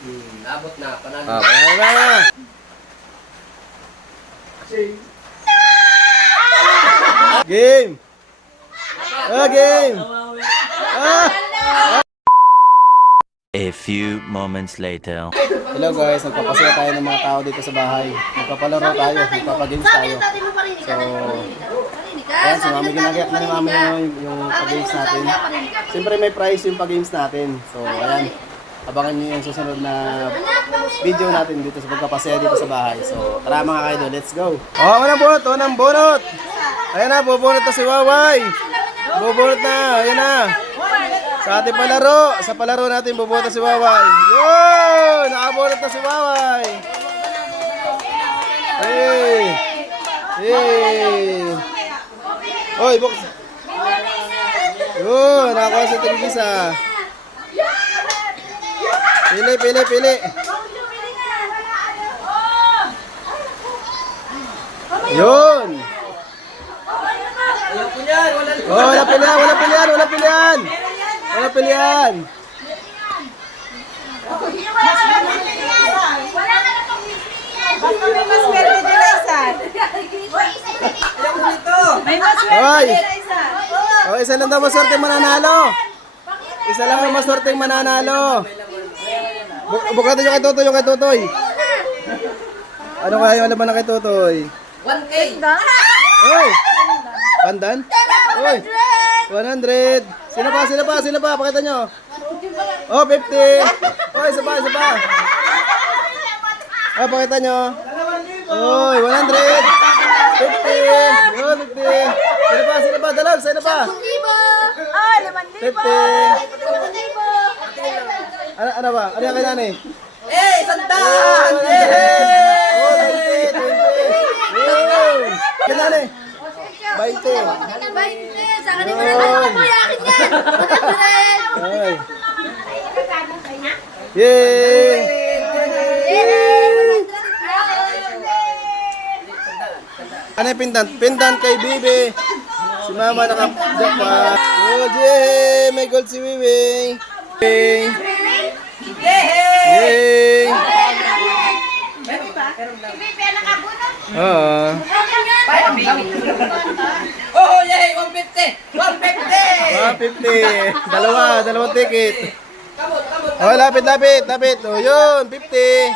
Abot na, panalo. Panalo na. Game. Game. A few moments later. Hello guys, nagpapasaya tayo ng mga tao dito sa bahay. Magpapalaro tayo, magpapagames tayo. So, ayan, si Mami ginagayak na ni Mami yung pag-games natin. Siyempre may prize yung pag-games natin. So, ayan, abangan nyo yung susunod na video natin dito sa pagpapasaya dito sa bahay. So, tara mga kaido, let's go! Oh, unang bunot, unang bunot! Ayan na, bubunot na si Waway! Bubunot na, ayan na! Sa ating palaro, sa palaro natin bubunot na si Waway. Yun! Nakabunot na si Waway! Hey! Hey! Oy, box! Yun! Nakakuha sa tigisa. Pili, pili, pili! Yun! Oh, wala pilihan, wala pilihan, wala pilihan! Wala pilihan! Basta may maswerte din isa. May maswerte Hoy! din isa. Oh, isa lang daw maswerte mananalo. Isa lang ang maswerte mananalo. Bukatan nyo kay Totoy, yung kay Totoy. Ano kaya yung alaman na kay Totoy? 1K! Hoy! Pandan? Hoy! 100! Sino pa, sino pa, sino pa? Pakita nyo. Oh, 50! Hoy, isa pa, isa pa. Oh, pakita nyo. Hoy, 100! 50! Yun, 50! Sino pa, sino pa? Dalag, sino pa? 50! Ano ba? Ano yung kay nanay? Eh, sandaan! Oh, 20! 20! Yun! Kay nanay? 20! Sa akin naman ang yakin yan! Hoy! Yay! Ano yung pindan? Pindan kay Bibi. Si Mama naka-jackpot. Oh, yay! May gold si Bibi. Yay! Yay! Oo. Oh, yay! 150! 150! 150. Dalawang ticket. Oh, lapit, lapit, lapit. Oh, yun, 50.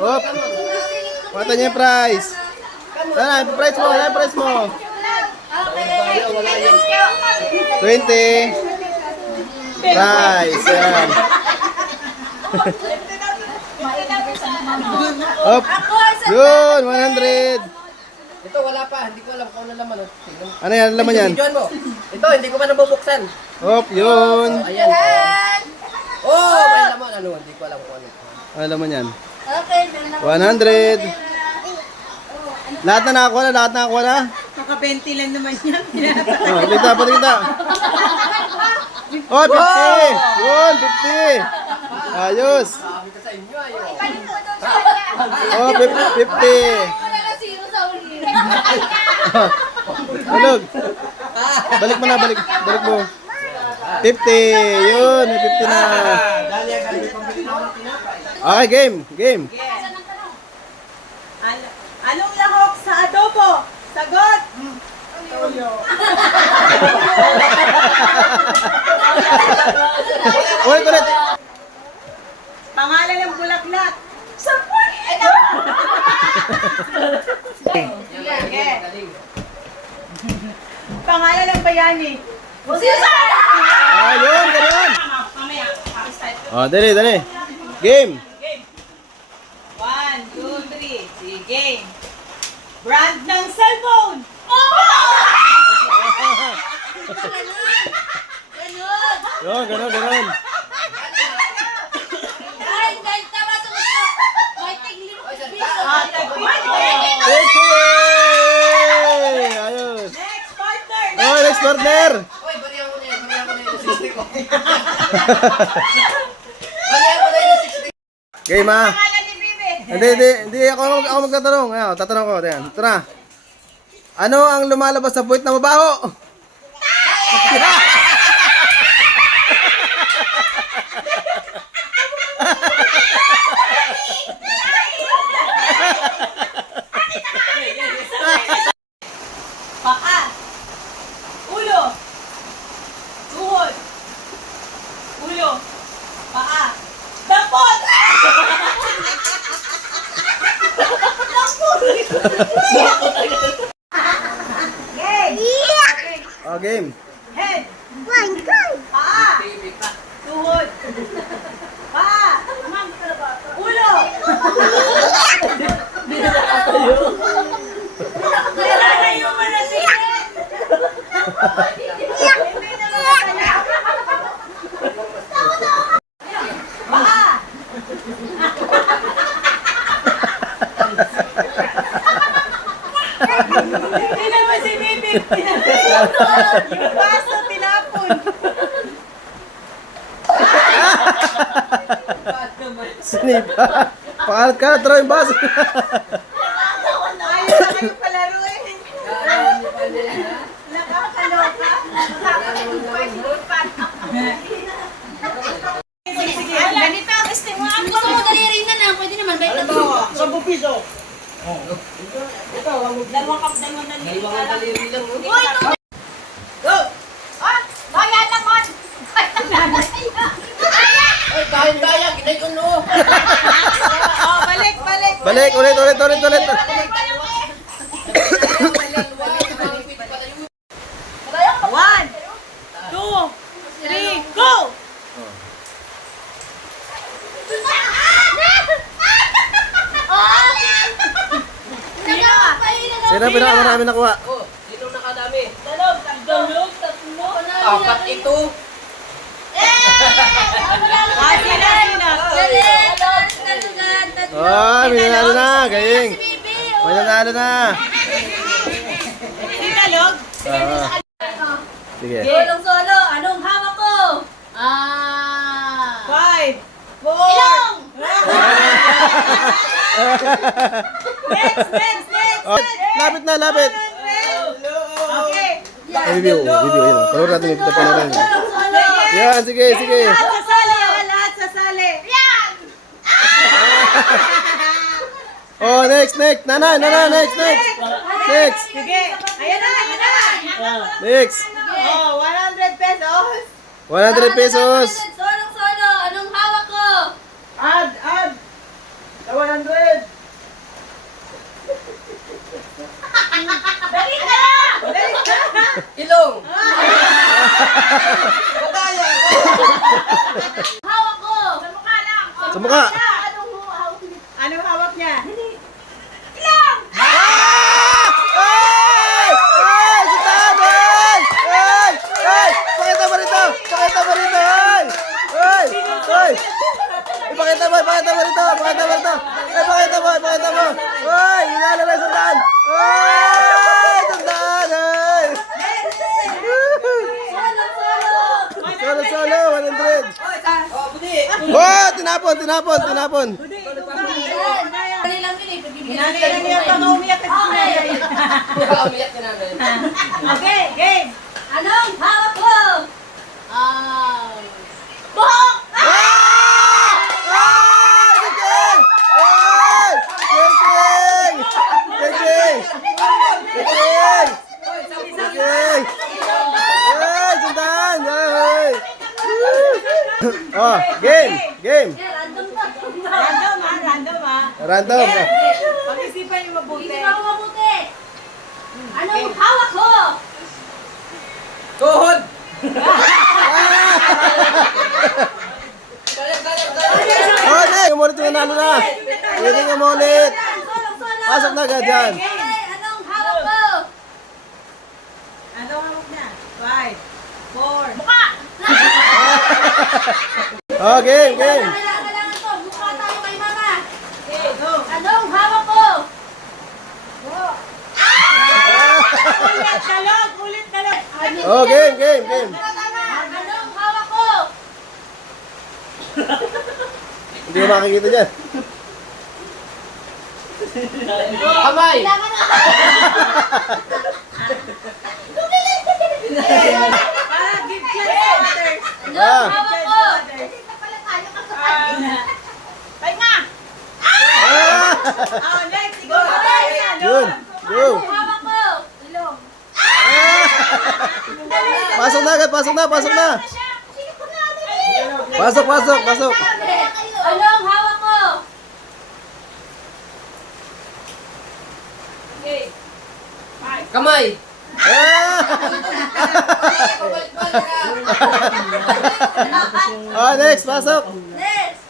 Oh, pata niya yung price. Ano yung price mo? Ano yung price mo? 20. Price, yan. Up. Yun, 100. Ito, wala pa. Hindi ko alam kung ano laman. Ano yan? Ano laman yan? Videoan mo. Ito, hindi ko pa nabubuksan. Up, yun. Ayan. Oh, may laman. Ano? Hindi ko alam kung ano. Ano laman yan? 100. Lahat na nakakuha na, lahat na nakakuha na. Naka-20 lang naman yan. Oh, kita, pati kita. Oh, 50. Yun, 50. Ayos. Sabi ko sa inyo, ayo. Oh, 50. Hulog. Balik mo na, balik mo. 50. Yun, may 50 na. Okay, game. Anong lahok sa adobo? Sagot! Ulit. Pangalan ng bulaklak. Pangalan ng bayani. Ayun, ganun. Oh, dali. Game. 1, 2, 3. Sige. Brand ng cellphone. Yun, ganun. Yay! Ayos. Next partner. Oh, next partner. Oy, balihan ko na yan. Balihan ko na yung 60 ko. Balihan ko na yung 60. Game ah. Pangalan ni Bibi. Hindi ako magtatanong. Ayun, tatanong ko. Ayan, ito na. Ano ang lumalabas sa puwit na mabaho? Paa. Dapot! Game! Okay. Oh, game. Head. Paa. Tuhod. Paa. Ulo. Nilalayo mo na si Ken. Hindi na makataya. Paa. Hindi naman si Bibig. Yung baso tinapon. Sinipa. Pakalat-kalat raw yung baso. Ayaw na kayo palaro eh. Nakakaloka. Sige, sige. Ganito ang estimuan Gusto mo daliri na lang, pwede naman. Bait na to. 10 piso. Dalawang cup na mo na Dalawang daliri lang. oh. Uy, ito. Go! Ah! Bayan naman! Ay, kaya, ginay ko no. Oh, balik, balik! Balik, ulit. Balik, balik! One, two, three, go! Sino pinakamarami nakuha? Oh, sino nakadami? Dalog, tatlo. Apat ito. Ah, sina, sina. Dali, talugan, tatlo. Oh, may nanalo na. Gayeng. Si Bibi, May nanalo na. Sinalog? Ah. Sige. Solong-solo, anong hawak ko? Five, four. Ilong! Next! Oh, lapit na, lapit. Okay. Review, review. Yun. Panoorin natin ito. Panoorin. Solong-solo. Yan, sige, sige. Lahat sasali, lahat sasali. Yan! Oh, next. Nana, next. Next. Sige, ayan na. Next. Oh, 100 pesos. 100 pesos. Solong-solo, anong hawak ko? Add. Sa 100. Dali ka na! Ilong. Hawak ko! Sa mukha lang! Sa mukha. Anong hawak ko? Anong hawak niya? Ilang! Ay! Ay! Si Tanay! Ay! Pakita mo rito! Ay! Ay! Ipakita mo rito! Pakita mo! Ay! Nilalala yung sandaan! Ay! Sandaan! Ay! Solong-solo! Solo! 100! Oh, budi. Oh! Tinapon! Dali lang yun eh. Pagbibigyan Nanay natin lang yung pang umiyak kasi Okay. Umiyak ka na. Okay, game. Anong hawak ko? Buhok! Ah! Ah! Geng! Ay! Geng! Ay! Sandaan! Ay! Oh, game! Eh, random to. Random ha. Random. Pag-isipan niyo mabuti. Hindi ba ako mabuti? Anong hawak ko? Tuhod. Oh, next! Umulit yung nanalo na. Pwede ka umulit. Solong-solo! Pasok na agad yan. Okay, anong hawak ko? Ano hawak niya? 5, 4. Mukha! Oh, game! Kailangan to. Mukha tayo kay mama. Okay, go. Anong hawak ko? Ulit talog. Oh, game! Anong hawak ko? Hindi ko makikita dyan. Kamay. Kailangan na. Para give chance to others. Ah. Anong hawak ko? Pahinga. Ah! Oh, next. Go. Yun! Go! Anong hawak ko? Ilong. Pasok na agad! Pasok na! Pasok, pasok, pasok. Ano ang hawak ko? Kamay! Ah! Oh, next, pasok. Next.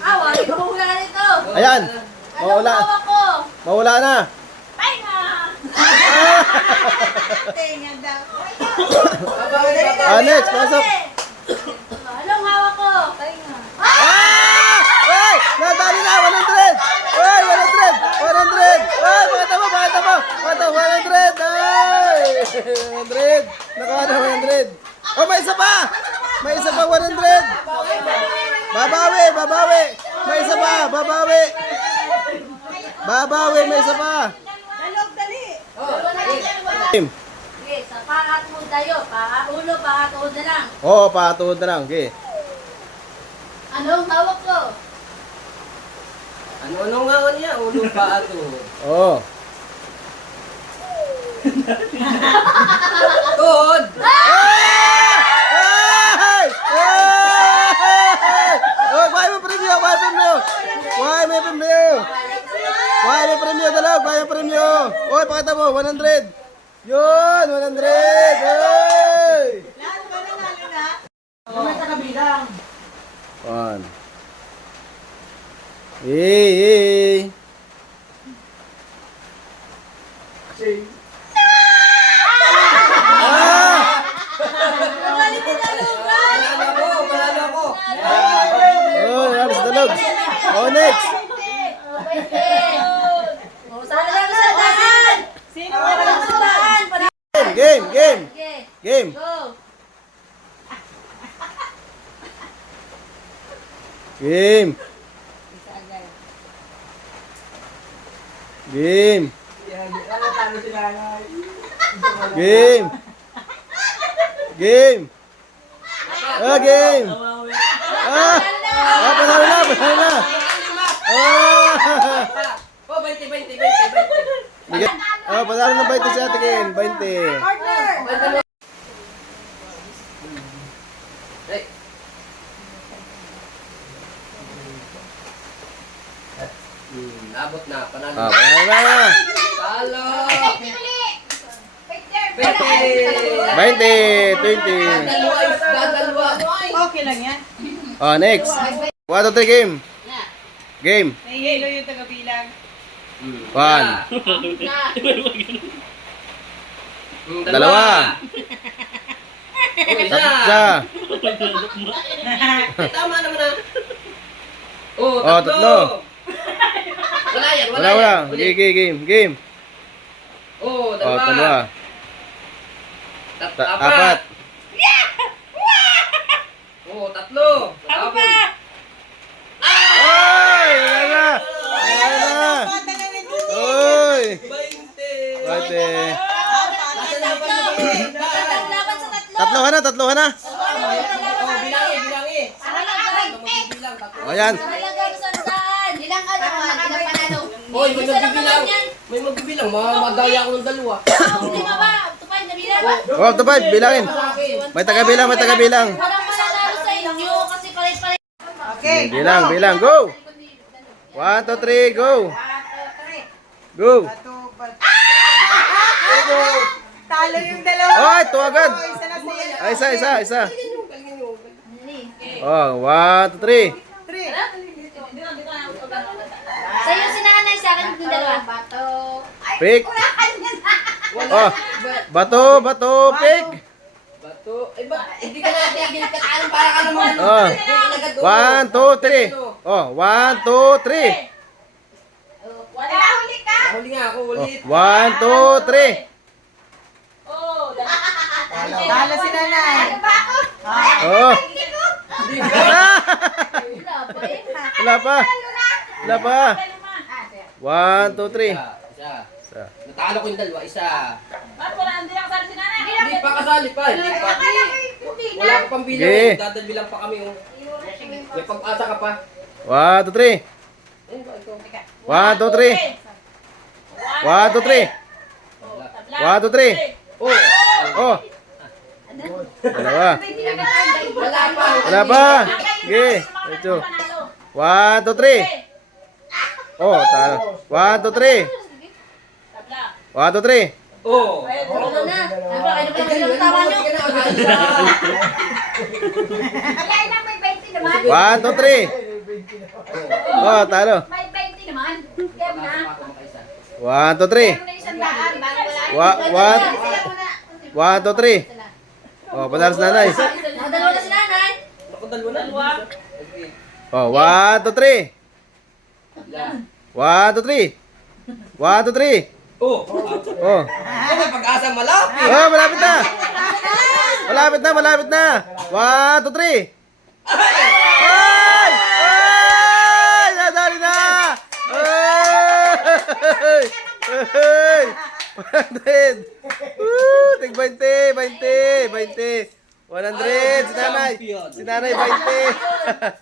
Wala ko mahula nito. Ayan. Ano ang Mawala. hawak ko? Mawala na. Pahinga. Tenga daw. Next, pasok. Ano ang hawak ko? Pahinga. Ah! Ay! Nadali na, 100! Ay, 100! 100! Ay, pakita mo, pakita mo! Pakita mo, 100! Ay! 100! Nakuha na 100! Oh, may isa pa! May isa pa, 100! Babawi, babawi! May isa pa, babawi! Babawi, may isa pa! Dalog, dali. Game. Sige, sa pakatuhod tayo. Ulo, pakatuhod na lang. Oo, patuhod na lang. Okay. Ano ang hawak ko? Ano nga niya? Ulo pa ato. Oo. Tuhod! Ay! Ay! Oh, kuha mo premyo, kuha mo premyo. Kuha mo premyo. Kuha mo premyo dalog, kuha mo premyo. Oy, pakita mo 100. Yun, 100. Oy! Lahat ba nanalo na? One. Hey. Ah! Manalo ako! Oh, yan sa dalog. Oh, next. Sana lang sa daan. Sino Sana lang sa daan. Game, game. Sige, Game. go. Game. Game. Game. Game. Ah, game. Ah, panalo na, panalo na. Ah. Oh, 20, 20, 20, 20. Bigyan. Oh, panalo na 20 si Ate Kim, 20. partner? Hey. Abot na, panalo. Ah, panalo na. Talo! 20, 20. Dadalwa. Okay lang yan. Oh, next. 1, 2, 3, game. Game. May yellow yung tagabilang. 1. Dalawa. Oh, isa. Isa. Tama naman ah. Oh, Oh, tatlo. Wala yan, wala Wala, wala. yan. Ulit. Game. Game. Oh, Oh, dalawa. dalawa. Apat. Apat. Oh, tatlo. Ako pa! Oy! Wala na. Wala na. Pata na rin dito. Oy! 20. Pwede. Laban sa tatlo. Tatlohan na, tatlohan na. Oh, bilangin, bilangin. Bilang, tatlo. O, yan. Halagang sandaan. Ilang ano? Ilang panalo? Hoy, may Isa lang magbibilang. naman yan. May magbibilang. Madaya ako ng dalawa. Hindi ba ba? Tupay na bilang. Oh, up to 5, bilangin. Sa akin. May tagabilang, may tagabilang. Walang mananalo sa inyo kasi pare-pare. Okay. Bilang, go. 1, 2, 3, go. Go. Talo yung dalawa. Oy, ito agad. Oh, isa na sa yellow. Ay, isa. Oh, 1, 2, 3. 3. Sa'yo si nanay, sa akin yung dalawa. Pick. Oh, bato, pick. Bato. Ay, ba? Hindi ka natigil ka. Anong para ka naman? Oh. 1, 2, 3. Oh, 1, 2, 3. Wala huli ka. Huli nga ako, Oh, ulit. 1, 2, 3. Talo si nanay. Oh. Wala pa eh. Wala pa. 1, 2, 3. Isa. Isa. Natalo ko yung dalawa, isa. Hindi pa kasali pa. Hindi pa. Wala ka pang bilang. Sige. Dadalbilang pa kami. Oh. May pag-asa ka pa. 1, 2, 3. Ayun ba ito? 1, 2, 3. 1, 2, 3. 1, 2, 3. Oh. Oh. Dalawa. Wala pa. Wala pa. Sige. Ito. 1, 2, 3. Oh, talo. 1, 2, 3. 1, 2, 3. Oh. Ano na? Ano ba? Ano ba yung tawa nyo? Kaya na may 20 naman. 1, 2, 3. Oh, talo. May 20 naman. Kaya mo na. 1, 2, 3. Kaya mo na 100 bago wala. 1, 2, 3. Oh, panalas nanay. Nakadalawa na si nanay. Ako dalawa na. Oh, 1, 2, 3. 1, 2, 3. 1, 2, 3. Oh. Oh. Oh, may pag-asang malapit. Oh, malapit na. Malapit na, malapit na. 1, 2, 3. Ay! Ay! Nadali na! Ay! Ay! 100! Woo! Tig 20! 20! 20! 100! Si nanay! Si nanay 20!